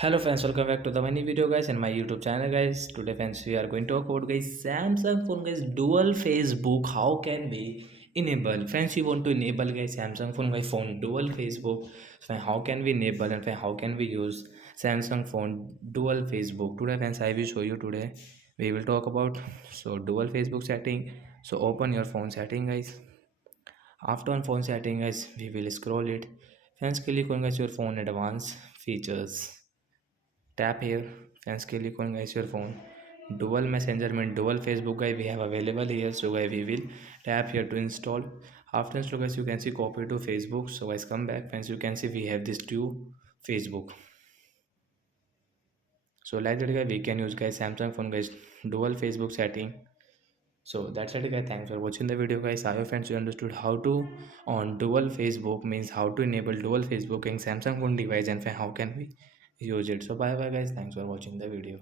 Hello friends, welcome back to the mini video guys in my YouTube channel guys. Today friends we are going to talk about guys Samsung phone guys dual Facebook. How can we enable? Friends, you want to enable guys Samsung phone dual Facebook. So how can we enable and how can we use Samsung phone dual Facebook? Today friends I will show you today. We will talk about dual Facebook setting. So open your phone setting guys. After on phone setting guys we will scroll it. Friends, click on guys your phone advanced features. Tap here, friends, click on guys your phone. Dual messenger mean dual Facebook guy we have available here. So guys we will tap here to install. After install guys you can see copy to Facebook. So guys come back, friends, you can see we have this two Facebook. So like that guys we can use guys Samsung phone guys dual Facebook setting. So that's it guys, thanks for watching the video guys. I hope friends you understood how to on dual Facebook means how to enable dual Facebook in Samsung phone device and how can we use it. So bye bye guys, thanks for watching the video.